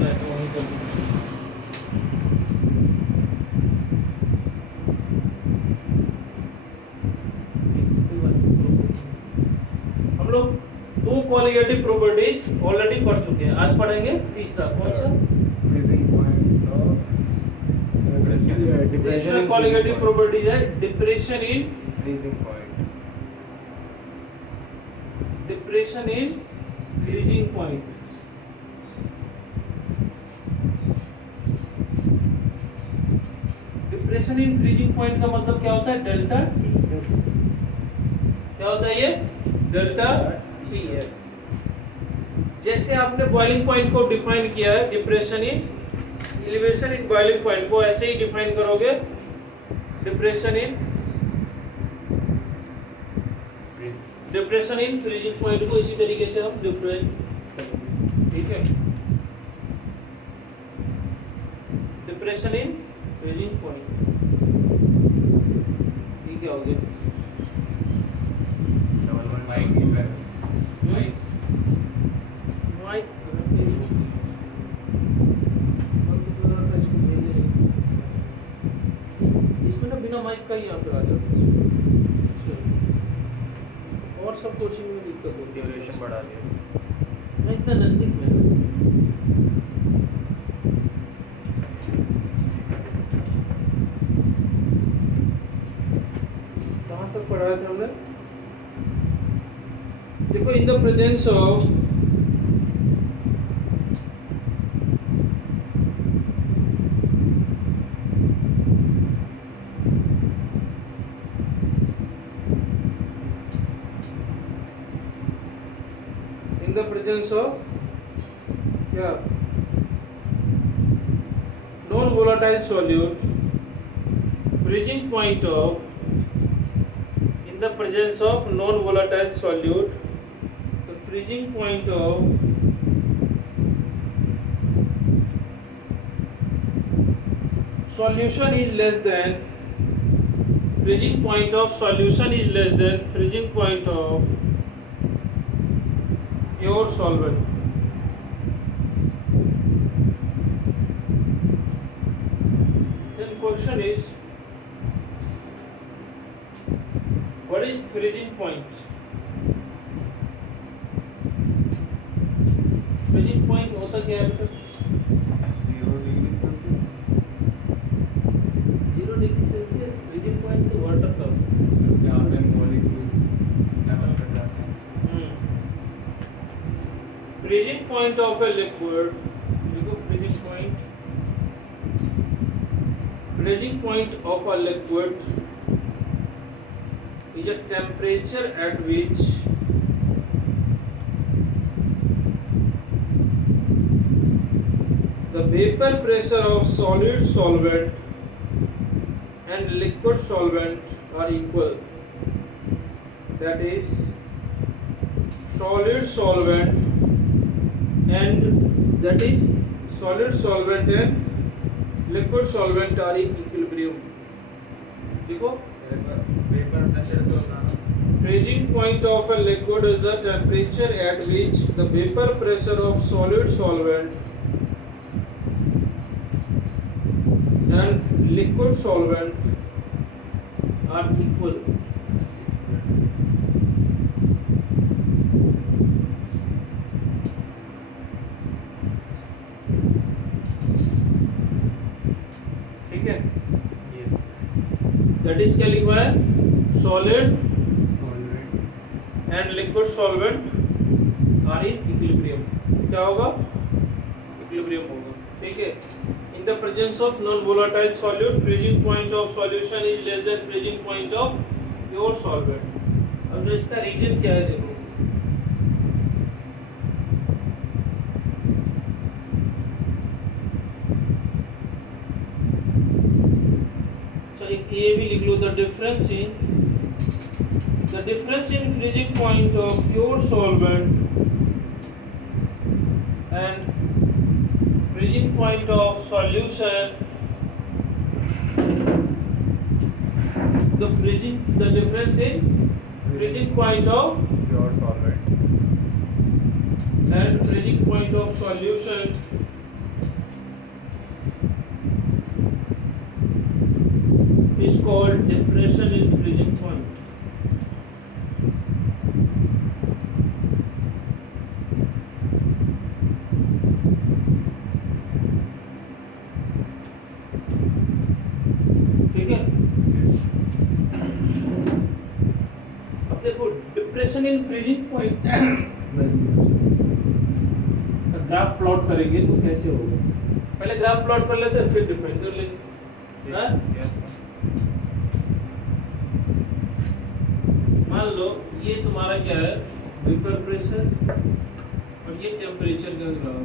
मैं तो वहीं कर दूँ। हम लोग दो क्वालिटेटिव प्रॉपर्टीज ऑलरेडी पढ़ चुके हैं, आज पढ़ेंगे तीसरा। कौन सा? freezing point of तीसरा क्वालिटेटिव प्रॉपर्टीज है depression in freezing point. Freezing point. Depression in freezing point का मतलब क्या होता है? Delta T. क्या होता है ये? डेल्टा टी है। जैसे आपने बॉइलिंग पॉइंट को डिफाइन किया है, depression in elevation in boiling point को ऐसे ही डिफाइन करोगे, डिप्रेशन इन फ्रीजिंग पॉइंट को इसी तरीके से हम डिफाइन करेंगे। ठीक है, डिप्रेशन इन फ्रीजिंग पॉइंट। ठीक है, हो गया। इसमें ना बिना माइक का ही यहाँ पे आ जाता है, और सब कोचिंग में दिक्कत होती है। ड्यूरेशन बढ़ा दिया। मैं इतना नजदीक में कहाँ तक पढ़ाया था हमने? देखो, इन द प्रेजेंस ऑफ क्या non volatile solute, freezing point of in the presence of non volatile solute, the freezing point of solution is less than freezing point of solution is less than freezing point of pure solvent. Then question is, what is freezing point? Freezing point होता क्या है? 0 degree Celsius freezing point तो water का यहाँ पे molecules level कर जाते हैं। Freezing point of a liquid, देखो freezing point of a liquid is a temperature at which the vapor pressure of solid solvent and liquid solvent are equal. That is, solid solvent and liquid solvent are in equilibrium. देखो, vapour pressure से होता है। freezing point of a liquid is the temperature at which the vapor pressure of solid solvent and liquid solvent are equal. ठीक है, yes that is क्या लिखा है? solid already and liquid solvent are in equilibrium. क्या होगा? equilibrium होगा। ठीक है, in the presence of non volatile solute, freezing point of solution is less than freezing point of pure solvent. अब जो इसका रीजन क्या है देखो, चलो एक ये भी लिख लो, the difference in freezing point of pure solvent and freezing point of solution, the difference in freezing point of pure solvent and freezing point of solution point graph plot करेंगे तो कैसे होगा, पहले ग्राफ प्लॉट कर लेते हैं फिर define कर लेंगे। हाँ? यस मान लो ये तुम्हारा क्या है, वेपर प्रेशर और ये टेम्परेचर का ग्राफ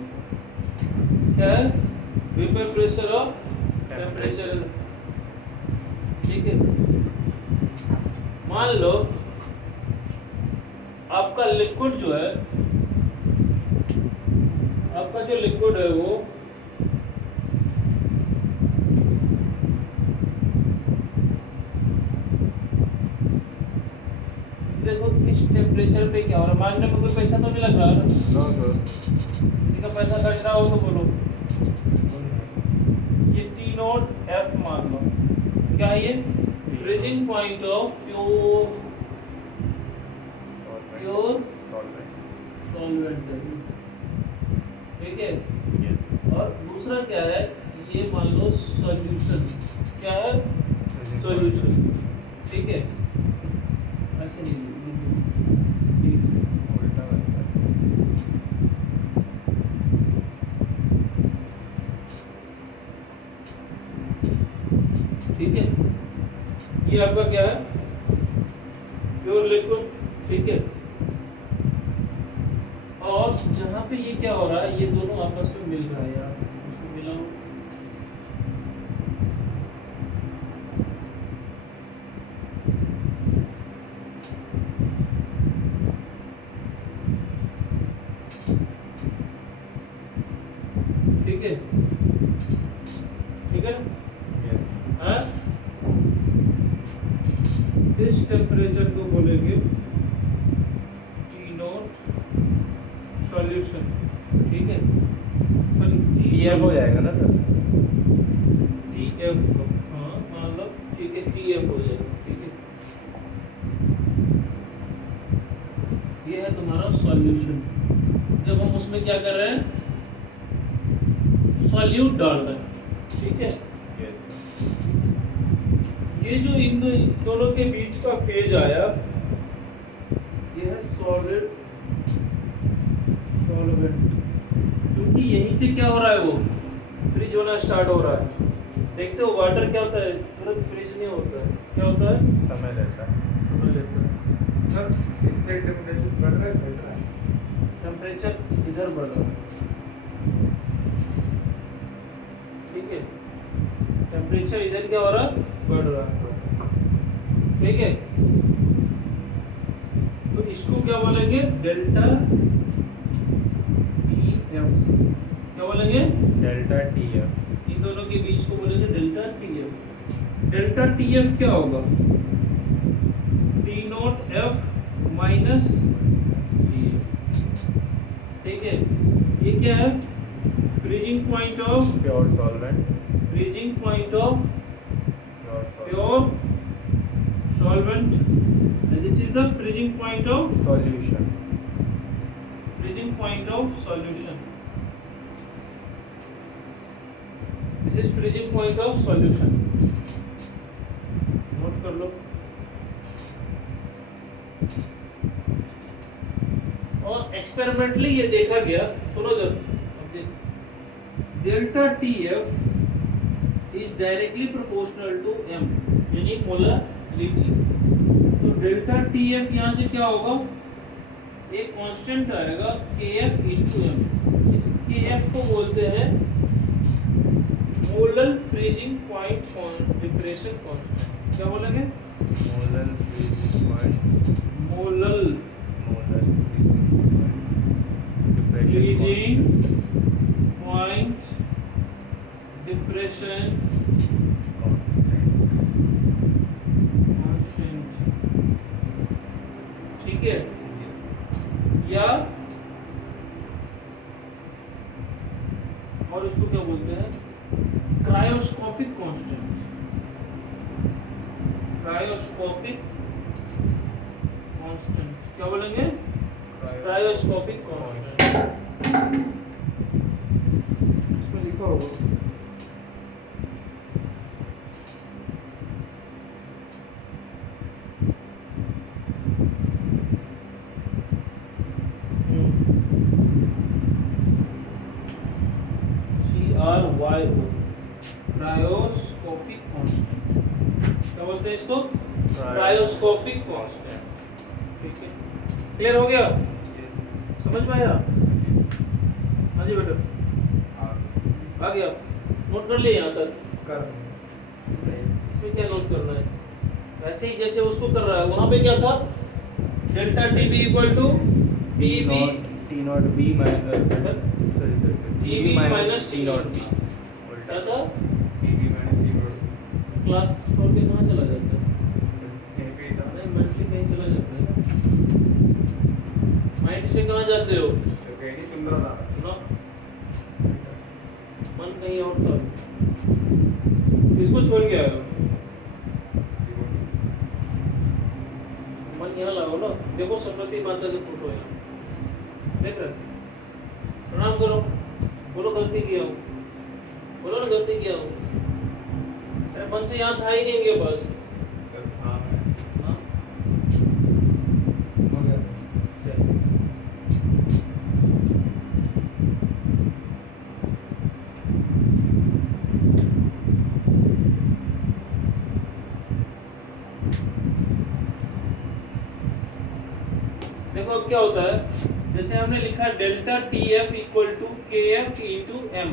क्या है, वेपर प्रेशर और टेम्परेचर। ठीक है, मान लो आपका लिक्विड जो है, आपका जो लिक्विड है वो देखो किस टेम्परेचर पे क्या हो रहा है, मानने में कोई पैसा तो नहीं लग रहा है ना, नो सर किसी का पैसा खर्च रहा हो तो बोलो। ये टी नोट एफ मान लो, क्या है ये, freezing point of pure solvent है, ठीक है। यस और दूसरा क्या है, ये मान लो सॉल्यूशन, क्या है, सॉल्यूशन, ठीक है। ऐसे नहीं उल्टा बनता है ठीक है। ये आपका क्या है, प्योर लिक्विड, ठीक है। और जहाँ पे ये क्या हो रहा है, ये दोनों आपस में मिल रहा है यार, इसको मिलाओ, ठीक है, ठीक है। यस हाँ? इस टेम्परेचर को बोलेंगे टी नोट सॉल्यूशन, ठीक है। पीएफ हो जाएगा ना सर टी एफ, हाँ मान लो, ठीक है, टी एफ हो जाएगा, ठीक है। ये है तुम्हारा सॉल्यूशन। जब हम उसमें क्या कर रहे हैं, सॉल्यूट डाल रहे हैं, ठीक है। यस ये जो इन दोनों के बीच का फेज आया, ये है सॉलिड सॉल्वेंट, क्योंकि यहीं से क्या हो रहा है, वो फ्रीज होना स्टार्ट हो रहा है। देखते हो वाटर क्या होता है, तुरंत फ्रीज नहीं होता है, क्या होता है, समय लेता है समय लेता है। सर इससे टेम्परेचर बढ़ रहा है घट रहा है टेम्परेचर इधर बढ़ रहा है, ठीक है। टेम्परेचर इधर क्या हो रहा है, बढ़ रहा है, ठीक है। तो इसको क्या बोलेंगे, डेल्टा टी एफ, क्या बोलेंगे, डेल्टा टीएफ इन दोनों के बीच को बोलेंगे delta T F. Delta T F क्या होगा, T naught F minus T F, ठीक है। ये क्या है, freezing point of, pure solvent freezing point of pure pure solvent, and this is the freezing point of solution freezing point of solution. This is freezing point of solution. Note कर लो। और experimentally ये देखा गया, सुनो जब, delta T F is directly proportional to m, यानी molarity. तो delta T F यहाँ से क्या होगा, एक कांस्टेंट आएगा के एफ इंटू एम। इस के एफ को बोलते हैं molar freezing point depression constant, क्या बोलेंगे, molar freezing point molar molar freezing point depression constant, ठीक है। या और इसको क्या बोलते हैं, क्रायोस्कोपिक कांस्टेंट, क्रायोस्कोपिक कांस्टेंट, क्या बोलेंगे, क्रायोस्कोपिक कांस्टेंट। इसमें लिखा होगा, CRYO, क्रायोस्कोपिक कांस्टेंट। क्या बोलते हैं इसको? Cryoscopic constant. ठीक है, क्लियर हो गया? Yes. समझ में आया? हाँ जी बेटा, और आ गया? नोट कर लिए यहाँ तक? कर इसमें क्या नोट करना है? वैसे ही जैसे उसको कर रहा है, वहाँ पे क्या था? Delta T B equal to T B T naught B minus T B minus T naught B. क्या था? PB minus C dot class छोड़ के कहाँ चला जाता है? यहीं पे ही था। नहीं, मेंटली कहीं चला जाता है। माइंड से कहाँ जाते हो? तो कहीं सुन रहा था। ना, मन कहीं और था। किसको छोड़ के आए हो? मन यहाँ लगाओ ना। देखो सरस्वती माता की फोटो है, देख रहे? प्रणाम करो, बोलो गलती किया हूँ, बोलो ना गलती किया हूँ। अरे मन से यहाँ था ही नहीं इनके पास। हाँ हाँ? हो गया सर। चल। देखो अब क्या होता है, जैसे हमने लिखा delta T F equal to K F into M,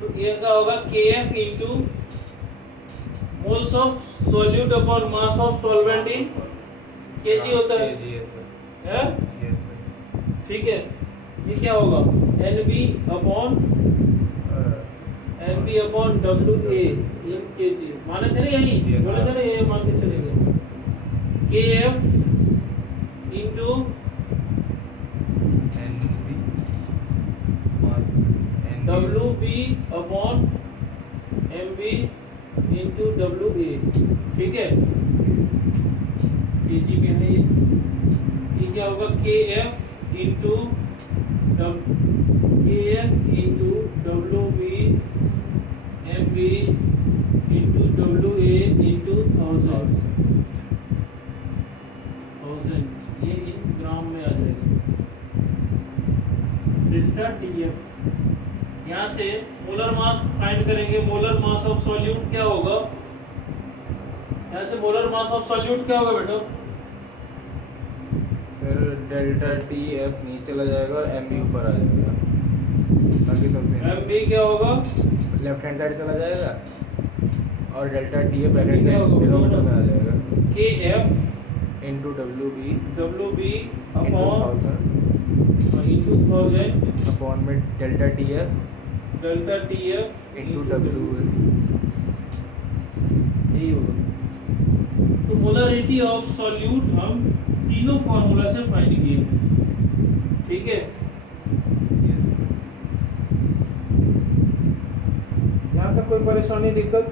तो ये क्या होगा? K F into moles of solute upon mass of solvent in KG होता है, जी यस सर। है? Yes sir. ठीक है, ये क्या होगा? NB upon W A in KG. माने थे ना यही? Yes, बोले थे sir. ना, ये मान के चलेंगे। K F into NB mass W B upon M B into W A. ठीक है, के जी में है ये क्या होगा? K F into W B M B into W A into 1000। ये इन ग्राम में आ जाएगा। डेल्टा टी एफ, यहाँ से मोलर मास फाइंड करेंगे। मोलर मास ऑफ सॉल्यूट क्या होगा? यहाँ से मोलर मास ऑफ सॉल्यूट क्या होगा बेटा? सर डेल्टा टी एफ नीचे चला जाएगा और एम बी ऊपर आ जाएगा, बाकी सबसे एम बी क्या होगा? लेफ्ट हैंड साइड चला जाएगा और delta T F right hand क्या साइड होगा? किलोमीटर में आ जाएगा के F into W B upon into 1000 upon में delta T F delta T F into W यही होगा। तो मोलरिटी ऑफ सॉल्यूट हम तीनों फार्मूला से फाइंड किए हैं। ठीक है, यस सर। यहाँ तक कोई परेशानी दिक्कत?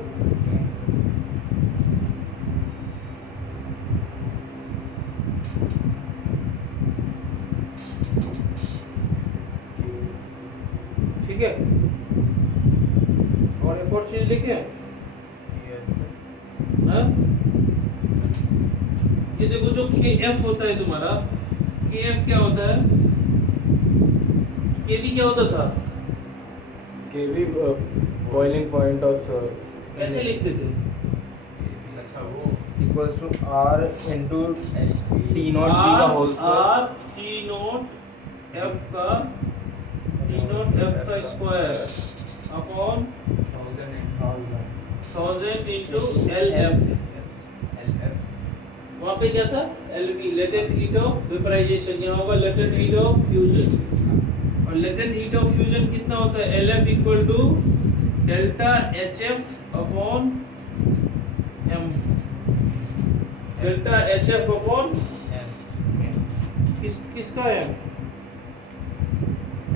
ठीक है, और एक और चीज लिखे यस सर। हाँ? ये देखो जो के एफ होता है तुम्हारा, के एफ क्या होता है? के बी क्या होता था? के भी बॉइलिंग पॉइंट ऑफ कैसे लिखते थे? अच्छा वो equals to R into T naught B का whole R square T naught F का square upon 1000 into L F. वहाँ पे क्या था? L B, latent heat of vaporisation. यहाँ होगा लेटेंट हीट ऑफ फ्यूजन। और लेटेंट हीट ऑफ फ्यूजन कितना होता है? L F equal to delta H F upon M. Delta H F upon किसका एम?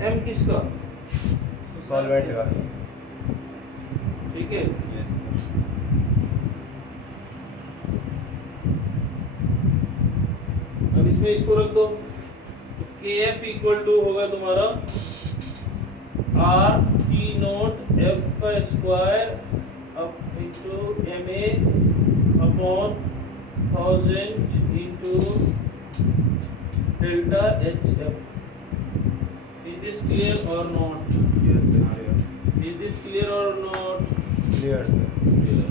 एम किसका? सॉल्वेंट का। ठीक है, यस सर। अब इसमें इसको रख दो। तो के एफ इक्वल टू होगा तुम्हारा आर टी नोट एफ का square up into M A upon 1000 into delta H F. this clear or not? Yes, sir. Clear. Is this clear or not? Clear, sir. Clear.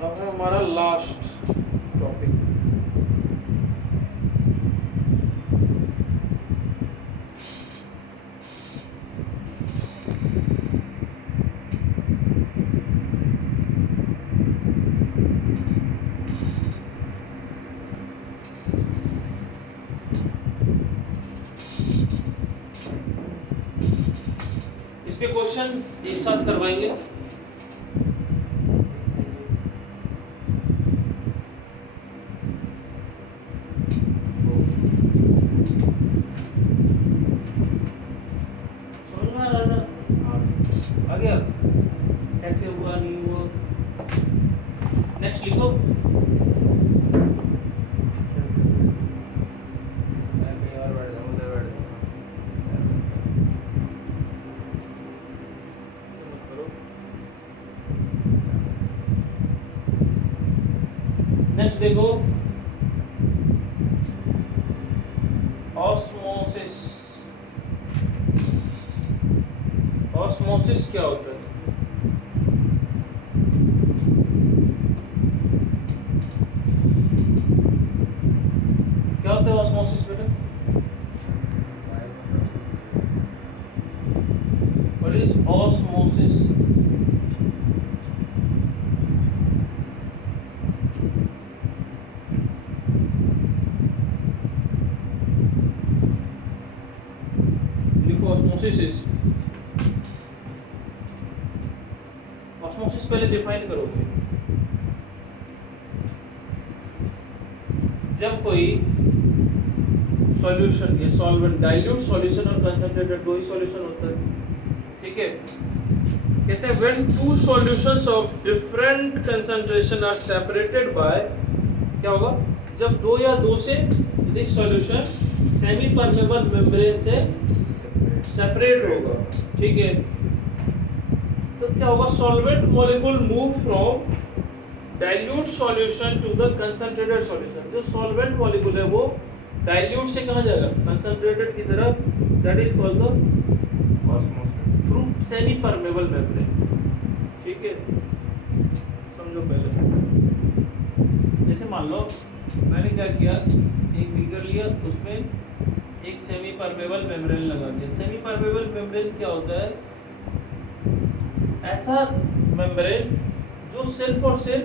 अब है हमारा last topic. इसके question एक साथ करवाएंगे। समझ में आ रहा है ना? आ गया? ऐसे हुआ नहीं हुआ। नेक्स्ट लिखो। मैं कहीं और बैठ जाऊँ, उधर बैठ जाऊँ। नेक्स्ट देखो, ऑस्मोसिस। ऑस्मोसिस क्या होता है? क्या होता है ऑस्मोसिस बेटा? What is osmosis? लिखो ऑस्मोसिस इज। ऑस्मोसिस पहले डिफाइन करोगे। जब कोई सॉल्यूशन या सॉल्वेंट, डाइल्यूट सॉल्यूशन और कंसंट्रेटेड दो ही सॉल्यूशन होता है, ठीक है। कहते हैं when two solutions of different concentration are separated by, क्या होगा? जब दो या दो से अधिक सॉल्यूशन सेमी परमेबल मेम्ब्रेन से सेपरेट होगा, ठीक है। तो क्या होगा? Solvent molecule move from dilute solution to the concentrated solution. जो सॉल्वेंट मॉलिक्यूल है वो डाइल्यूट से कहाँ जाएगा? कंसंट्रेटेड की तरफ। That is called the osmosis. Through semi permeable membrane, ठीक है। समझो पहले, जैसे मान लो मैंने क्या किया, एक बीकर लिया, उसमें एक सेमी परमेबल मेम्ब्रेन लगा दिया। सेमी परमेबल मेम्ब्रेन क्या होता है? ऐसा मेम्ब्रेन जो सिर्फ और सिर्फ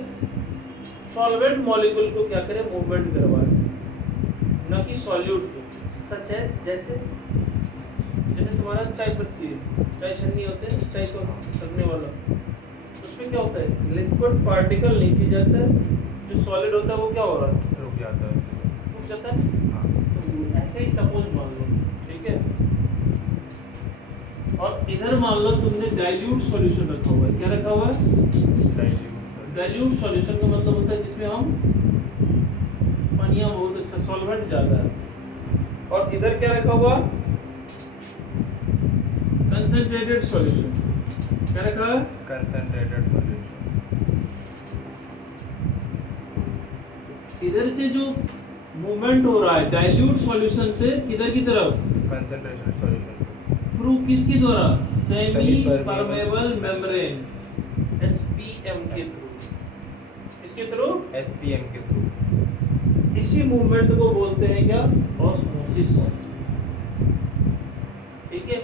सॉल्वेंट मॉलिक्यूल को क्या करे? मूवमेंट करवाए, न कि सॉल्यूट को। सच है, जैसे तुम्हारा चाय पत्ती है, चाय छन्नी होते हैं, चाय को करने वाला, उसमें क्या होता है? लिक्विड पार्टिकल नीचे जाता है, जो सॉलिड होता है वो क्या हो रहा है? रुक जाता है। रुक जाता है। हाँ। तो ऐसे ही सपोज मान लो, ठीक है। और इधर मान लो तुमने डाइल्यूट सॉल्यूशन रखा हुआ है। क्या रखा हुआ है? डाइल्यूट सॉल्यूशन का मतलब होता है जिसमें हम पानिया बहुत अच्छा सॉल्वेंट ज़्यादा है। और इधर क्या रखा हुआ? Concentrated solution. क्या रखा है? Concentrated solution. इधर से जो मूवमेंट हो रहा है डाइल्यूट सॉल्यूशन से किधर की तरफ? Concentrated solution. थ्रू किसके द्वारा? Semi Semi-permeable permeable membrane, SPM के थ्रू। इसके थ्रू? एसपीएम के थ्रू। इसी मूवमेंट को बोलते हैं क्या? ऑस्मोसिस, ठीक है।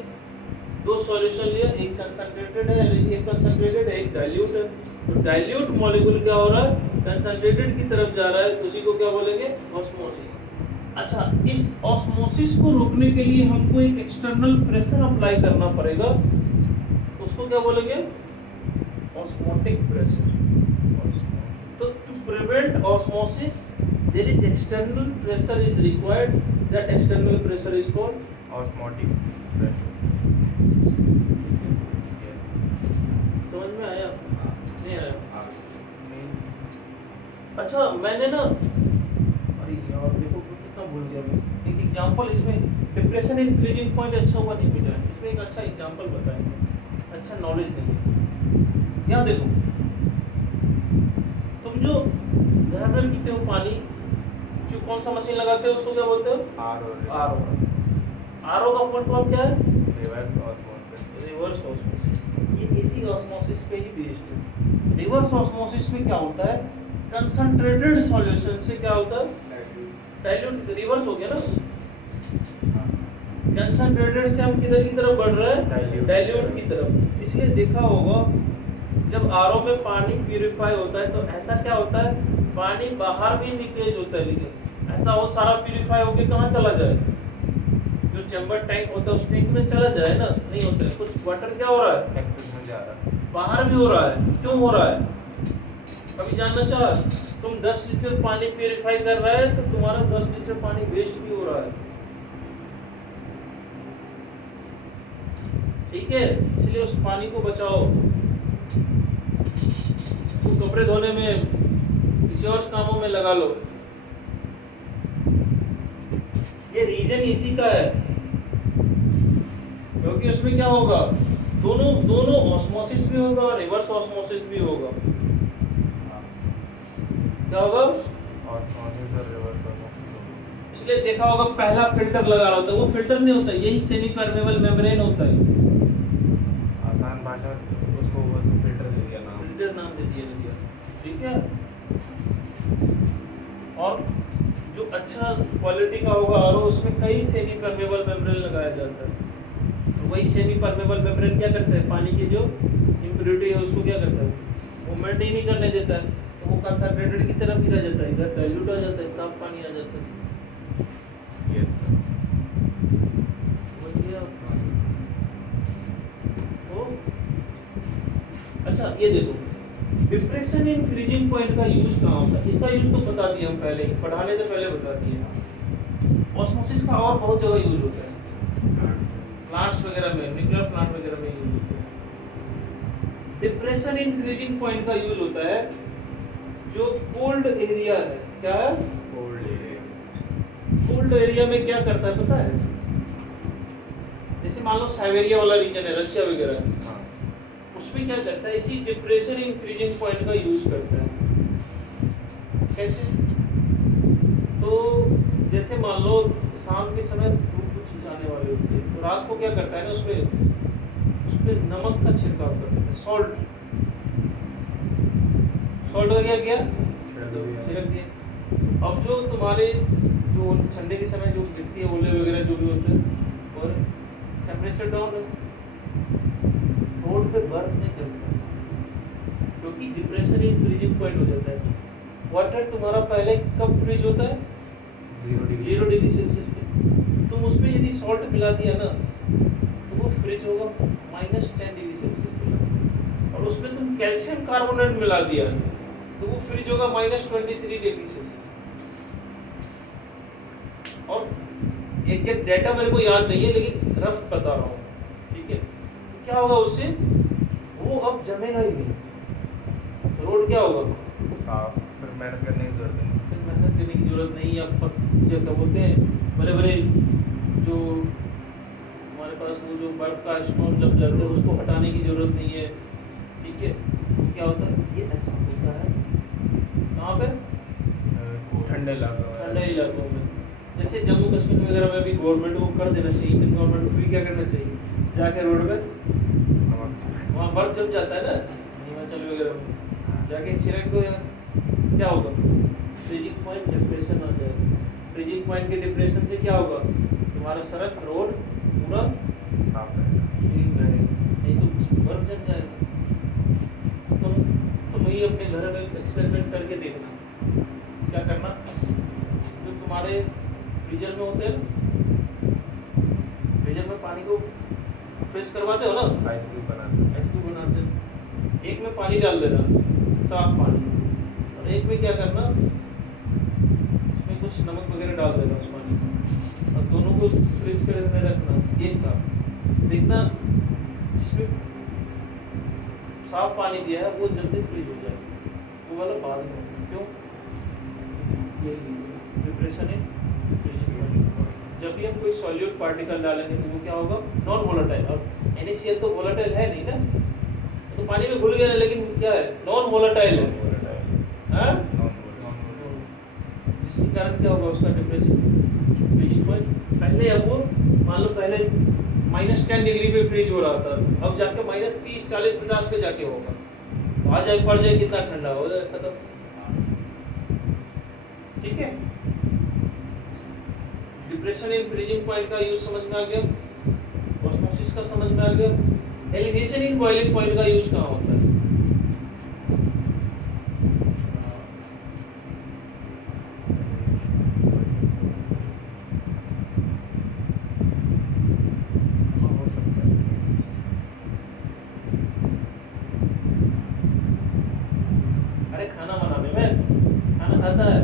दो सॉल्यूशन लिया, एक कंसंट्रेटेड है, एक कंसंट्रेटेड है, एक डाइल्यूट है। तो डाइल्यूट मॉलिक्यूल क्या हो रहा है? कंसंट्रेटेड की तरफ जा रहा है, उसी को क्या बोलेंगे? ऑस्मोसिस। अच्छा, इस ऑस्मोसिस को रोकने के लिए हमको एक एक्सटर्नल प्रेशर अप्लाई करना पड़ेगा, उसको क्या बोलेंगे? Osmotic pressure. तो to prevent osmosis there is external pressure is required. That external pressure is called osmotic pressure. समझ में आया? नहीं आया? अच्छा, मैंने ना, अरे यार देखो कितना भूल गया मैं। एक एग्जांपल इसमें, डिप्रेशन इन फ्रीजिंग पॉइंट अच्छा हुआ नहीं बेटा, इसमें एक अच्छा एग्जांपल बताएंगे। अच्छा नॉलेज नहीं है। यहाँ देखो, तुम जो घर में पीते हो पानी, जो कौन सा मशीन लगाते हो उसको क्या बोलते हो? आरओ। आरओ का फुल फॉर्म क्या है? Reverse osmosis. Reverse osmosis. ये इसी ऑस्मोसिस पे ही बेस्ड है। रिवर्स ऑस्मोसिस में क्या होता है? कंसंट्रेटेड सॉल्यूशन से क्या होता है? डाइल्यूट। रिवर्स हो गया ना, कंसंट्रेटेड से हम किधर की तरफ बढ़ रहे हैं? डाइल्यूट की तरफ। इसलिए देखा होगा जब आरओ में पानी प्यूरिफाई होता है तो ऐसा क्या होता है, पानी बाहर भी लीकेज होता है, लेकिन ऐसा वो सारा प्यूरिफाई होके कहाँ चला जाए? जो चैम्बर टैंक होता है उस टैंक में चला जाए ना, नहीं होता है। कुछ वाटर क्या हो रहा है? एक्सेस में जा रहा है, बाहर भी हो रहा है। क्यों हो रहा है? कभी जानना चाह? तुम 10 लीटर पानी प्यूरिफाई कर रहे हैं तो तुम्हारा 10 लीटर पानी वेस्ट भी हो रहा है, ठीक है? इसलिए उस पानी को बचाओ, उसको कपड़े धोने में, किसी और कामों में लगा लो। ये रीजन इसी का है, क्योंकि उसमें क्या होगा, दोनों ऑस्मोसिस भी होगा और रिवर्स ऑस्मोसिस भी होगा। क्या होगा? ऑस्मोसिस और रिवर्स ऑस्मोसिस। इसलिए देखा होगा पहला फिल्टर लगा रहा होता है, वो फिल्टर नहीं होता, यही सेमी परमेबल मेम्ब्रेन होता है। आसान भाषा से उसको बस फिल्टर दे दिया नाम। फिल्टर नाम दे दिया, ठीक है? और जो अच्छा क्वालिटी का होगा और उसमें कई सेमी परमेबल मेम्ब्रेन लगाया जाता है। तो वही सेमी परमेबल मेम्ब्रेन क्या करता है, पानी की जो इम्प्योरिटी है उसको क्या करता है, वो मेल्ट ही नहीं करने देता है, तो वो कंसंट्रेटेड की तरफ ही रह जाता है, इधर डाइल्यूट हो जाता है, साफ पानी आ जाता है। Yes sir. समझ गया? तो अच्छा ये देखो, डिप्रेशन इन फ्रीजिंग पॉइंट का यूज कहाँ होता है? इसका यूज तो बता दिया हम पहले ही, पढ़ाने से पहले बता दिया। ऑस्मोसिस का और बहुत जगह यूज होता है, प्लांट्स वगैरह में, न्यूक्लियर प्लांट वगैरह में यूज होता है। डिप्रेशन इन फ्रीजिंग पॉइंट का यूज होता है जो कोल्ड एरिया है। क्या है? Cold area. कोल्ड एरिया में क्या करता है पता है? जैसे मान लो साइबेरिया वाला रीजन है, रशिया वगैरह, हाँ। उसमें क्या करता है, इसी डिप्रेशन इन फ्रीजिंग पॉइंट का यूज करता है। कैसे? तो जैसे मान लो शाम के समय धूप कुछ जाने वाली होती है, तो रात को क्या करता है ना, उसमें नमक का छिड़काव करता है, सॉल्ट का क्या किया? छिड़क दिया। अब जो तुम्हारे जो ठंडे के समय जो गिरती है ओले वगैरह जो भी होते हैं, और टेम्परेचर डाउन है, रोड पे बर्फ नहीं जमता, क्योंकि डिप्रेशन इन फ्रीजिंग पॉइंट हो जाता है। वाटर तुम्हारा पहले कब फ्रीज होता है? 0 डिग्री सेल्सियस पे। तुम उसमें यदि सॉल्ट मिला दिया ना तो वो फ्रीज होगा -10 डिग्री सेल्सियस पे, और उसमें तुम कैल्शियम कार्बोनेट मिला दिया तो वो फ्रीज होगा -23 डिग्री सेल्सियस। और एग्जैक्ट डेटा मेरे को याद नहीं है, लेकिन रफ बता रहा हूँ, ठीक है? तो क्या होगा उससे, वो अब जमेगा ही नहीं, रोड क्या होगा? साफ। फिर मेहनत करने की जरूरत नहीं। फिर मेहनत करने की जरूरत नहीं, या क्या बोलते हैं, बड़े बड़े जो हमारे पास वो जो बर्फ का स्टोन जम जाते हैं उसको हटाने की जरूरत नहीं है, ठीक है? तो क्या होता है, ये ऐसा होता है कहाँ पे? ठंडे इलाकों में। ठंडे इलाकों में। जैसे जम्मू कश्मीर वगैरह में भी गवर्नमेंट को कर देना चाहिए, इंडियन गवर्नमेंट को भी क्या करना चाहिए, जाके रोड पे वहाँ बर्फ जम जाता है ना हिमाचल वगैरह में, जाके छिड़क दो यार, क्या होगा? फ्रीजिंग पॉइंट डिप्रेशन आ जाएगा। फ्रीजिंग पॉइंट के डिप्रेशन से क्या होगा, तुम्हारा सड़क रोड पूरा साफ रहेगा। क्लीन रहेगा, नहीं तो बर्फ जम जाएगा। तुम ही अपने घर में एक्सपेरिमेंट करके देखना, क्या करना, जो तुम्हारे फ्रीजर में होते हैं, फ्रीजर में पानी को फ्रीज करवाते हो ना, आइस क्यूब बनाते हैं। एक में पानी डाल देना, साफ पानी, और एक में क्या करना, उसमें कुछ नमक वगैरह डाल देना उस पानी में, और दोनों को फ्रीज में रखना एक साथ। देखना जिसमें साफ पानी दिया है वो जल्दी फ्रीज हो जाएगा, वो वाला बाद में। क्यों? ये डिप्रेशन है। जब भी हम कोई सॉल्यूट पार्टिकल डालेंगे तो वो क्या होगा, नॉन वोलेटाइल। और NaCl तो वोलेटाइल है नहीं ना, तो पानी में घुल गया, लेकिन क्या है, नॉन वोलेटाइल है। हाँ? कारण क्या होगा उसका टेम्परेचर फ्रीजिंग पॉइंट? पहले अब वो मान लो पहले -10 डिग्री पे फ्रीज हो रहा था, अब जाके -30, 40, 50 पे जाके होगा, तो आ जाए पड़ जाए कितना ठंडा हो जाए खत्म। ठीक है, डिप्रेशन इन फ्रीजिंग पॉइंट का यूज समझ में आ गया, ऑस्मोसिस का समझ में आ गया, एलिवेशन इन बॉइलिंग पॉइंट का यूज कहाँ होता है? हो सकता है। अरे खाना बनाने में, खाना खाता है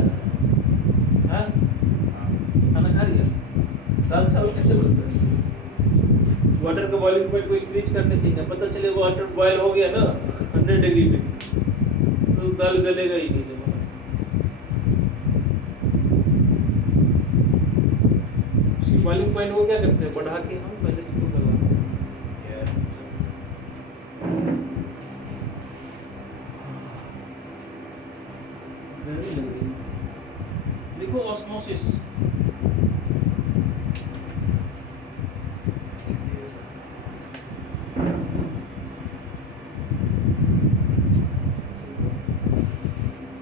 हाँ? खाना खा लिया, दाल चावल कैसे बनता है? वाटर का बॉइलिंग पॉइंट को इंक्रीज करने से ही ना, पता चले वाटर बॉयल हो गया ना 100 डिग्री पे, तो दाल गलेगा ही नहीं जब। इसकी बॉइलिंग पॉइंट को क्या करते हैं, बढ़ा के हम पहले इसको गलाते हैं। यस। गर्मी लग रही है। देखो ऑस्मोसिस,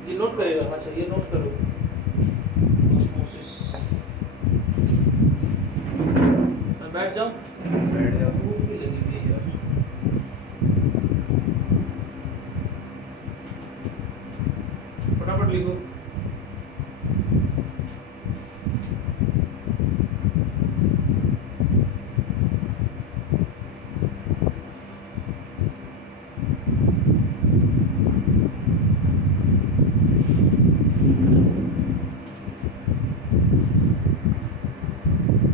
ये नोट करेगा, अच्छा ये नोट करो, ऑस्मोसिस। बैठ जाओ। बैठ जाओ।